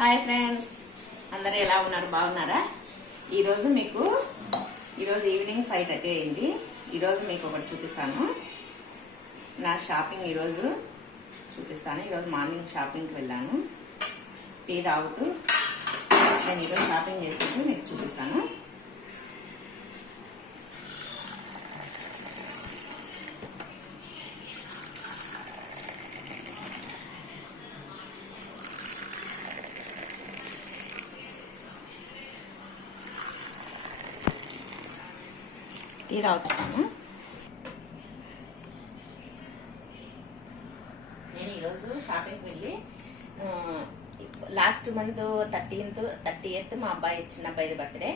Hi friends, అందరూ ఎలా ఉన్నారు? బాగున్నారా? ఈరోజు ఈవినింగ్ 5:30 అయింది. ఈరోజు మీకు ఒకటి చూపిస్తాను. నా షాపింగ్ ఈరోజు చూపిస్తాను. ఈరోజు మార్నింగ్ షాపింగ్కి వెళ్ళాను. టీ తాగుతూ నేను ఈరోజు షాపింగ్ చేసేది మీకు చూపిస్తాను. టీ తాగుతాను. నేను ఈరోజు షాపింగ్కి వెళ్ళి లాస్ట్ మంత్ 30th మా అబ్బాయి చిన్న అబ్బాయిది బర్త్డే,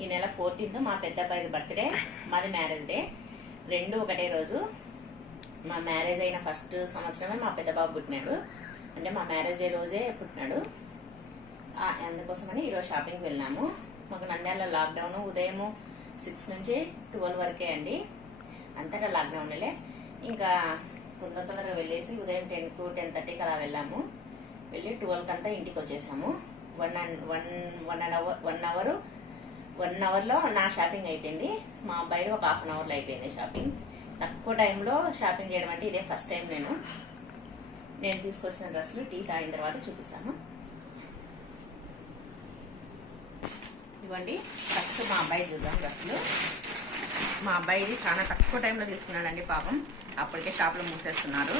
ఈ నెల 14th మా పెద్ద అబ్బాయిది బర్త్డే, మాది మ్యారేజ్ డే. రెండు ఒకటే రోజు. మా మ్యారేజ్ అయిన ఫస్ట్ సంవత్సరమే మా పెద్ద బాబు పుట్టినాడు. అంటే మా మ్యారేజ్ డే రోజే పుట్టినాడు. అందుకోసమని ఈరోజు షాపింగ్కి వెళ్ళాము. మాకు నంద్యాలలో లాక్డౌన్ ఉదయం 6 నుంచి 12 వరకే అండి. అంతటా లాక్డౌన్లే. ఇంకా తొందరగా వెళ్ళేసి ఉదయం 10 to 10:30 అలా వెళ్ళాము. వెళ్ళి 12 కంతా ఇంటికి వచ్చేసాము. 1 అవర్లో నా షాపింగ్ అయిపోయింది. మా అబ్బాయి ఒక 1/2 అవర్లో అయిపోయింది షాపింగ్. తక్కువ టైంలో షాపింగ్ చేయడం అంటే ఇదే ఫస్ట్ టైం. నేను తీసుకొచ్చిన డ్రెస్సులు టీ తాగిన తర్వాత చూపిస్తాను. ఇవ్వండి, ఫస్ట్ మా అబ్బాయి చూద్దాం డ్రెస్సులు. మా అబ్బాయిది చాలా తక్కువ టైంలో తీసుకున్నాడండి. పాపం అప్పటికే షాపులో మూసేస్తున్నారు.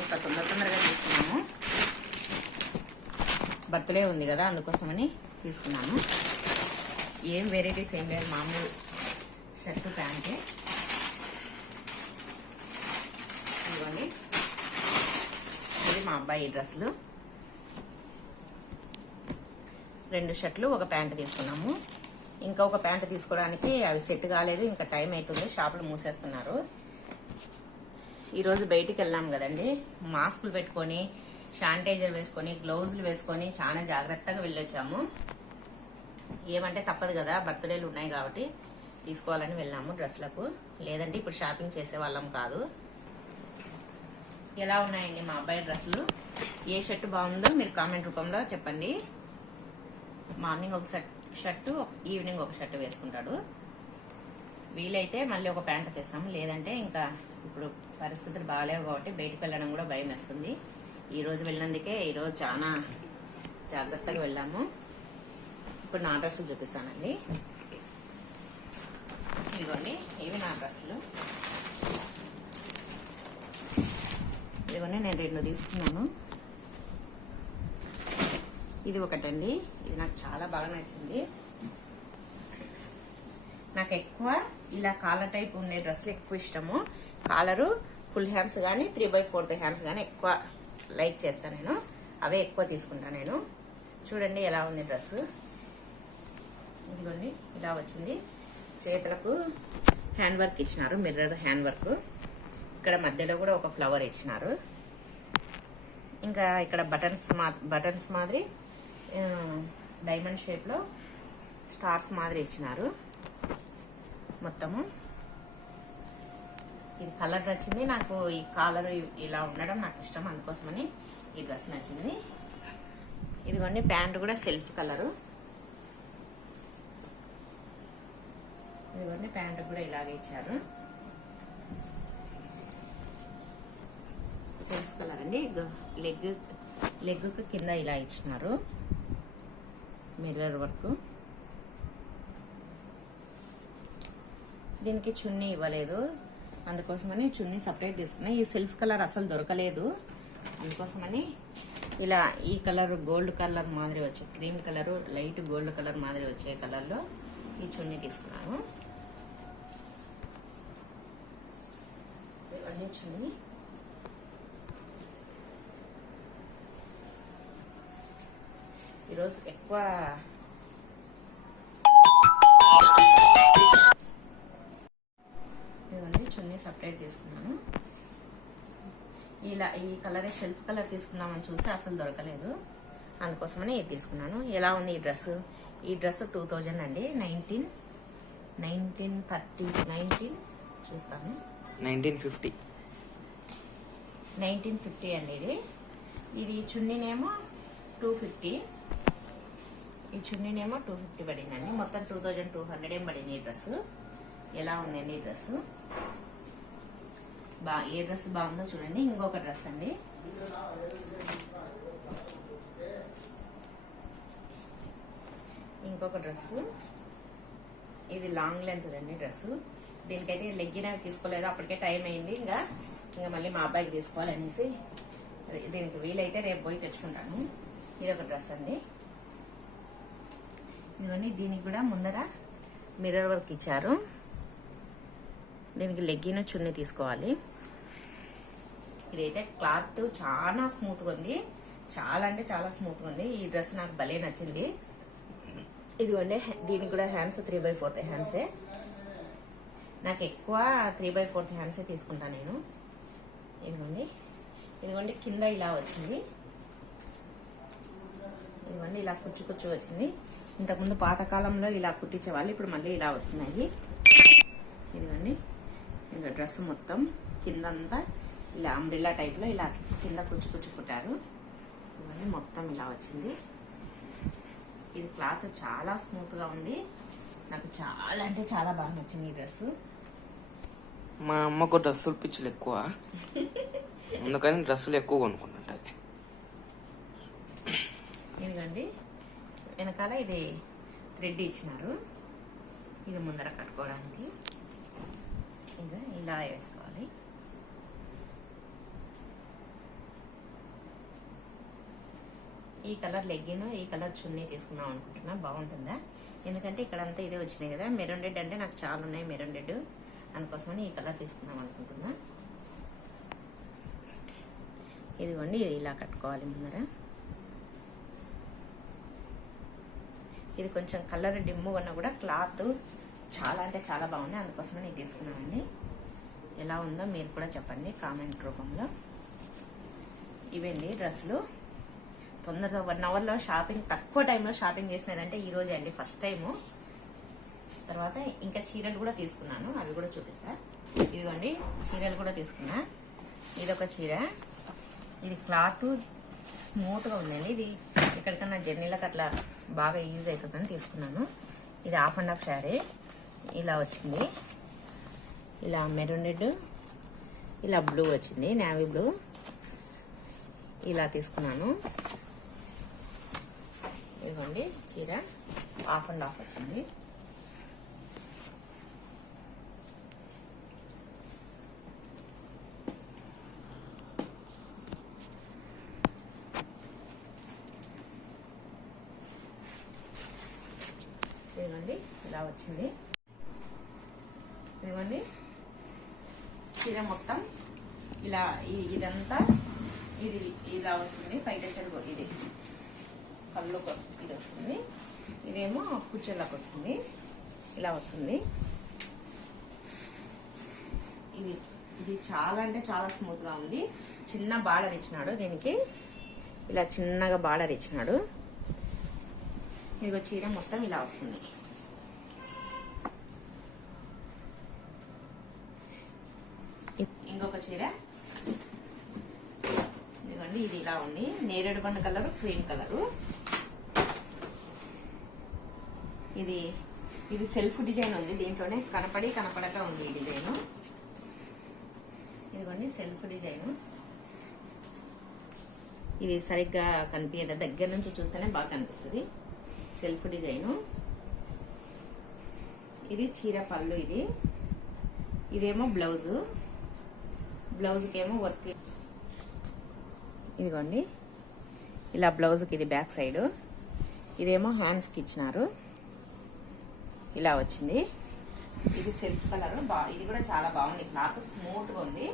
ఇంకా తొందరగా తీసుకున్నాము. బర్త్డే ఉంది కదా, అందుకోసమని తీసుకున్నాము. ఏం వెరైటీస్ ఏం లేదు, మామూలు షర్టు ప్యాంటే. ఇవ్వండి, ఇది మా అబ్బాయి డ్రెస్సులు. 2 షర్ట్లు, ఒక ప్యాంట్ తీసుకున్నాము. ఇంకా ఒక ప్యాంట్ తీసుకోవడానికి అవి సెట్ కాలేదు. ఇంకా టైం అవుతుంది, షాపులు మూసేస్తున్నారు. ఈరోజు బయటికి వెళ్ళాం కదండి. మాస్కులు పెట్టుకొని, శానిటైజర్ వేసుకొని, గ్లౌజులు వేసుకొని చాలా జాగ్రత్తగా వెళ్ళొచ్చాము. ఏమంటే తప్పదు కదా, బర్త్డేలు ఉన్నాయి కాబట్టి తీసుకోవాలని వెళ్ళాము డ్రెస్లకు. లేదంటే ఇప్పుడు షాపింగ్ చేసే వాళ్ళం కాదు. ఎలా ఉన్నాయండి మా అబ్బాయి డ్రెస్సులు? ఏ షర్ట్ బాగుందో మీరు కామెంట్ రూపంలో చెప్పండి. మార్నింగ్ ఒక షర్టు, ఈవినింగ్ ఒక షర్టు వేసుకుంటాడు. వీలైతే మళ్ళీ ఒక ప్యాంట్ తెస్తాము. లేదంటే ఇంకా ఇప్పుడు పరిస్థితులు బాగాలేవు కాబట్టి బయటకు వెళ్ళడం కూడా భయం వేస్తుంది. ఈరోజు వెళ్ళినందుకే ఈరోజు చాలా జాగ్రత్తగా వెళ్ళాము. ఇప్పుడు నా డ్రెస్సులు చూపిస్తానండి. ఇదిగోండి, ఇవి నా డ్రెస్సులు. ఇదిగోండి, నేను 2 తీసుకున్నాను. ఇది ఒకటండి, ఇది నాకు చాలా బాగా నచ్చింది. నాకు ఎక్కువ ఇలా కాలర్ టైప్ ఉండే డ్రెస్సులు ఎక్కువ ఇష్టము. కాలరు ఫుల్ హ్యాండ్స్ కానీ 3/4 హ్యాండ్స్ కానీ ఎక్కువ లైక్ చేస్తాను నేను. అవే ఎక్కువ తీసుకుంటాను నేను. చూడండి ఎలా ఉంది డ్రెస్సు. ఇదిగోండి, ఇలా వచ్చింది. చేతులకు హ్యాండ్ వర్క్ ఇచ్చినారు, మిర్రర్ హ్యాండ్ వర్క్. ఇక్కడ మధ్యలో కూడా ఒక ఫ్లవర్ ఇచ్చినారు. ఇంకా ఇక్కడ బటన్స్ మాదిరి డైమండ్ షేప్లో స్టార్స్ మాదిరి ఇచ్చినారు. మొత్తము ఇది కలర్ నచ్చింది నాకు. ఈ కాలర్ ఇలా ఉండడం నాకు ఇష్టం, అందుకోసమని ఈ డ్రెస్ నచ్చింది. ఇదిగోండి, ప్యాంట్ కూడా సెల్ఫ్ కలరు. ఇదిగోండి, ప్యాంట్ కూడా ఇలాగే ఇచ్చారు, సెల్ఫ్ కలర్ అండి. లెగ్ కింద ఇలా ఇచ్చినారు మిర్రర్ వర్క్. దీనికి చున్నీ ఇవ్వలేదు, అందుకోసమని చున్నీ సపరేట్ తీసుకున్నా. ఈ సెల్ఫ్ కలర్ అసలు దొరకలేదు, అందుకోసమని ఇలా ఈ కలర్ గోల్డ్ కలర్ మాదిరి వచ్చే, cream colour light gold colour మాదిరి వచ్చే కలర్లో ఈ చున్నీ తీసుకున్నాను. ఇవన్నీ చున్నీ. ఈరోజు ఎక్కువ ఇవన్నీ చున్నీ సపరేట్ తీసుకున్నాను. ఇలా ఈ కలరే షెల్ఫ్ కలర్ తీసుకుందామని చూస్తే అసలు దొరకలేదు, అందుకోసమని ఇది తీసుకున్నాను. ఎలా ఉంది ఈ డ్రెస్? ఈ డ్రెస్ 2000 అండి. 1930 చూస్తాను, 1950 అండి. ఇది చున్నీనేమో 250. ఈ చున్నీనేమో 250 పడిందండి. మొత్తం 2200 ఏం పడింది ఈ డ్రెస్. ఎలా ఉందండి ఈ డ్రెస్? ఏ డ్రెస్ బాగుందో చూడండి. ఇంకొక డ్రెస్ అండి. ఇంకొక డ్రెస్. ఇది లాంగ్ లెంత్ అండి డ్రెస్. దీనికైతే లెగ్గిన్ అవి తీసుకోలేదు, అప్పటికే టైం అయింది. ఇంకా మళ్ళీ మా అబ్బాయికి తీసుకోవాలనేసి దీనికి వీలైతే రేపు పోయి తెచ్చుకుంటాను. ఇది ఒక డ్రెస్ అండి. ఇదిగోండి, దీనికి కూడా ముందర మిర్రర్ వర్క్ ఇచ్చారు. దీనికి లెగ్గిన్ చున్నీ తీసుకోవాలి. ఇదైతే క్లాత్ చాలా స్మూత్గా ఉంది, చాలా అంటే చాలా స్మూత్గా ఉంది. ఈ డ్రెస్ నాకు భలే నచ్చింది. ఇదిగోండి, దీనికి కూడా హ్యాండ్స్ 3/4 హ్యాండ్సే. నాకు ఎక్కువ 3/4 హ్యాండ్సే తీసుకుంటాను నేను. ఇదిగోండి కింద ఇలా వచ్చింది. ఇదిగోండి ఇలా కుచ్చు కుచ్చు వచ్చింది. ఇంతకుముందు పాతకాలంలో ఇలా కుట్టించేవాళ్ళు, ఇప్పుడు మళ్ళీ ఇలా వస్తున్నాయి. ఇదిగోండి, ఇంకా డ్రెస్ మొత్తం కిందంతా ఇలా అంబ్రిల్లా టైప్లో ఇలా కింద కుచ్చు కుచ్చు కుట్టారు. ఇవన్నీ మొత్తం ఇలా వచ్చింది. ఇది క్లాత్ చాలా స్మూత్గా ఉంది. నాకు చాలా అంటే చాలా బాగా నచ్చింది ఈ డ్రెస్. మా అమ్మకు డ్రెస్సులు పిచ్చులు ఎక్కువ, అందుకని డ్రెస్సులు ఎక్కువ కొనుక్కుంటుంటుంది. ఇదిగోండి, వెనకాల ఇది థ్రెడ్ ఇచ్చినారు. ఇది ముందర కట్టుకోవడానికి ఇంకా ఇలా వేసుకోవాలి. ఈ కలర్ లెగ్గిన్, ఈ కలర్ చున్నీ తీసుకుందాం అనుకుంటున్నా. బాగుంటుందా? ఎందుకంటే ఇక్కడంతా ఇదే వచ్చినాయి కదా. మెరూన్ రెడ్ అంటే నాకు చాలా ఉన్నాయి మెరూన్ రెడ్, అందుకోసమని ఈ కలర్ తీసుకుందాం అనుకుంటున్నా. ఇదిగోండి, ఇది ఇలా కట్టుకోవాలి ముందర. ఇది కొంచెం కలర్ డిమ్ము ఉన్నా కూడా క్లాత్ చాలా అంటే చాలా బాగుంది, అందుకోసమని నేను తీసుకున్నానండి. ఎలా ఉందో మీరు కూడా చెప్పండి కామెంట్ రూపంలో. ఇవండి డ్రెస్సులు. తొందరగా 1 అవర్లో షాపింగ్, తక్కువ టైంలో షాపింగ్ చేసినదంటే ఈ రోజే అండి ఫస్ట్ టైము. తర్వాత ఇంకా చీరలు కూడా తీసుకున్నాను, అవి కూడా చూపిస్తా. ఇదిగోండి, చీరలు కూడా తీసుకున్నా. ఇదొక చీర. ఇది క్లాత్ స్మూత్గా ఉందండి. ఇది ఎక్కడికన్నా జర్నీలకు అట్లా బాగా యూజ్ అవుతుందని తీసుకున్నాను. ఇది 1/2 శారీ ఇలా వచ్చింది. ఇలా మెరూన్ రెడ్, ఇలా బ్లూ వచ్చింది, నేవీ బ్లూ. ఇలా తీసుకున్నాను. ఇదిగోండి చీర 1/2 వచ్చింది. ఇదిగోండి ఇలా వచ్చింది. ఇదిగోండి చీర మొత్తం ఇలా ఇదంతా ఇది ఇలా వస్తుంది. పైట చెరుగు ఇది కళ్ళుకి వస్తుంది, ఇది వస్తుంది. ఇదేమో కుర్చీలకు వస్తుంది, ఇలా వస్తుంది. ఇది చాలా అంటే చాలా స్మూత్గా ఉంది. చిన్న బార్డర్ ఇచ్చినాడు దీనికి, ఇలా చిన్నగా బార్డర్ ఇచ్చినాడు. ఇదిగో చీర మొత్తం ఇలా వస్తుంది. ఇంకొక చీర ఇదిగోండి, ఇది ఇలా ఉంది. నేరేడు పండు కలరు, క్రీమ్ కలరు. ఇది సెల్ఫ్ డిజైన్ ఉంది, దీంట్లోనే కనపడక ఉంది ఈ డిజైన్. ఇదిగోండి సెల్ఫ్ డిజైన్. ఇది సరిగ్గా కనిపించదు, దగ్గర నుంచి చూస్తేనే బాగా కనిపిస్తుంది. Self design. ఇది చీర పళ్ళు. ఇదేమో బ్లౌజ్కేమో వర్క్. ఇదిగోండి ఇలా బ్లౌజ్కి ఇది బ్యాక్ సైడ్. ఇదేమో హ్యాండ్స్కి ఇచ్చినారు, ఇలా వచ్చింది. ఇది సెల్ఫ్ కలర్. ఇది కూడా చాలా బాగుంది, క్లాత్ స్మూత్గా ఉంది,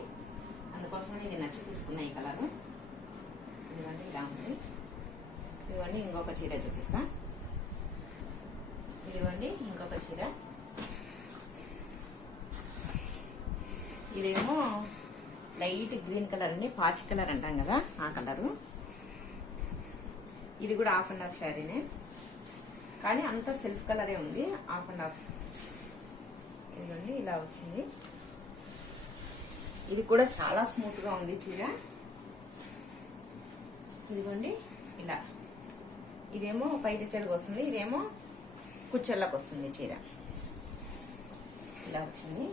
అందుకోసమే ఇది నచ్చి తీసుకున్నా ఈ కలరు. ఇదిగోండి ఇలా ఉంది. ఇదిగోండి ఇంకొక చీర చూపిస్తా. ఇదిగోండి ఇంకొక చీర. ఇదేమో లైట్ గ్రీన్ కలర్ అండి, పాచి కలర్ అంటాం కదా ఆ కలరు. ఇది కూడా 1/2 శారీనే, కానీ అంత సెల్ఫ్ కలరే ఉంది. 1/2. ఇదిగోండి ఇలా వచ్చింది. ఇది కూడా చాలా స్మూత్ గా ఉంది చీర. ఇదిగోండి ఇలా ఇదేమో బయట చెరుకు వస్తుంది, ఇదేమో కుచ్చెళ్ళకు వస్తుంది చీర. ఇలా వచ్చింది.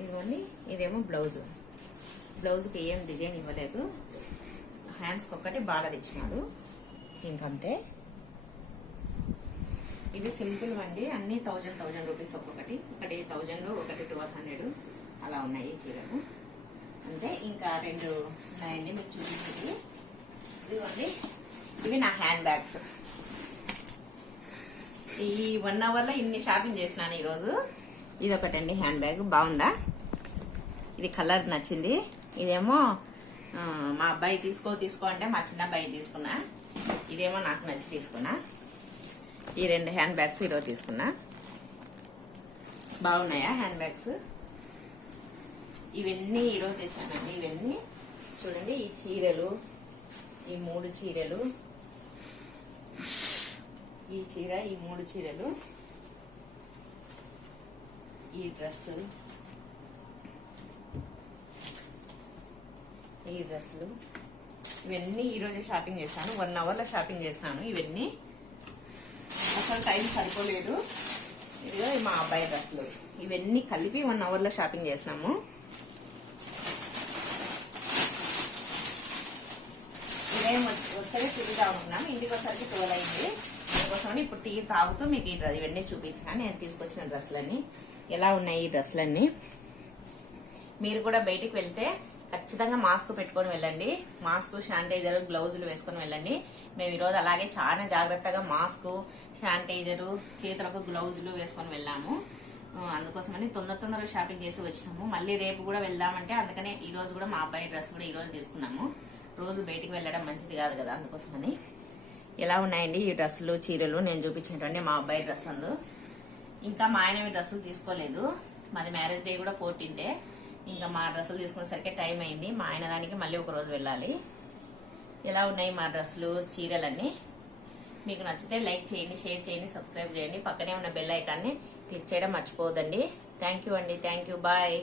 ఇదిగోండి, ఇదేమో బ్లౌజ్కి ఏం డిజైన్ ఇవ్వలేదు, హ్యాండ్స్కి ఒక్కటి బార్డర్ ఇచ్చినాడు, ఇంకంతే. ఇవి సింపుల్ అండి, అన్ని 1000 రూపీస్ ఒక్కొక్కటి. ఒకటి 1000, ఒకటి 1200 అలా ఉన్నాయి ఈ చీరలు. అంతే. ఇంకా 2 ఉన్నాయండి మీకు చూపించేది. ఇదిగోండి, ఇవి నా హ్యాండ్ బ్యాగ్స్. ఈ 1 అవర్లో ఇన్ని షాపింగ్ చేసినాను ఈరోజు. ఇది ఒకటండి హ్యాండ్ బ్యాగ్, బాగుందా? ఇది కలర్ నచ్చింది. ఇదేమో మా అబ్బాయి తీసుకో అంటే మా చిన్న అబ్బాయి తీసుకున్నా. ఇదేమో నాకు నచ్చి తీసుకున్నా. ఈ 2 హ్యాండ్ బ్యాగ్స్ ఈరోజు తీసుకున్నా. బాగున్నాయా హ్యాండ్ బ్యాగ్స్? ఇవన్నీ ఈరోజు తెచ్చానండి. ఇవన్నీ చూడండి, ఈ చీరలు, ఈ 3 చీరలు, ఈ చీర, ఈ 3 చీరలు, ఈ డ్రెస్సు, ఈ డ్రెస్సులు, ఇవన్నీ ఈరోజే షాపింగ్ చేశాను. 1 అవర్లో షాపింగ్ చేసినాను. ఇవన్నీ అసలు టైం సరిపోలేదు. ఇదిగో మా అబ్బాయి డ్రెస్సులు, ఇవన్నీ కలిపి 1 అవర్లో షాపింగ్ చేసినాము. ఉదయం వస్తే చూపిద్దాం అనుకున్నాను, ఇంటికి వచ్చరికి 12 అయింది. అందుకోసమని ఇప్పుడు టీ తాగుతూ మీకు ఇవన్నీ చూపించాను. నేను తీసుకొచ్చిన డ్రెస్సులన్నీ ఎలా ఉన్నాయి. ఈ డ్రెస్సులన్నీ మీరు కూడా బయటికి వెళ్తే ఖచ్చితంగా మాస్క్ పెట్టుకొని వెళ్ళండి. మాస్క్, శానిటైజర్, గ్లౌజులు వేసుకొని వెళ్ళండి. మేము ఈరోజు అలాగే చాలా జాగ్రత్తగా మాస్క్, శానిటైజరు, చేతులకు గ్లౌజులు వేసుకొని వెళ్ళాము. అందుకోసమని తొందరగా షాపింగ్ చేసి వచ్చినాము. మళ్ళీ రేపు కూడా వెళ్దామంటే అందుకనే ఈ రోజు కూడా మా అబ్బాయి డ్రెస్ కూడా ఈ రోజు తీసుకున్నాము. రోజు బయటికి వెళ్ళడం మంచిది కాదు కదా, అందుకోసమని. ఎలా ఉన్నాయండి ఈ డ్రెస్సులు, చీరలు నేను చూపించినటువంటి మా అబ్బాయి డ్రెస్ అందు. ఇంకా మా ఆయన డ్రెస్సులు తీసుకోలేదు. మాది మ్యారేజ్ డే కూడా 14th. ఇంకా మా డ్రెస్సులు తీసుకునేసరికి టైం అయింది. మా ఆయన దానికి మళ్ళీ ఒక రోజు వెళ్ళాలి. ఎలా ఉన్నాయి మా డ్రెస్సులు, చీరలన్నీ? మీకు నచ్చితే లైక్ చేయండి, షేర్ చేయండి, సబ్స్క్రైబ్ చేయండి. పక్కనే ఉన్న బెల్ ఐకాన్ని క్లిక్ చేయడం మర్చిపోవద్దండి. థ్యాంక్ యూ అండి. Thank you. బాయ్.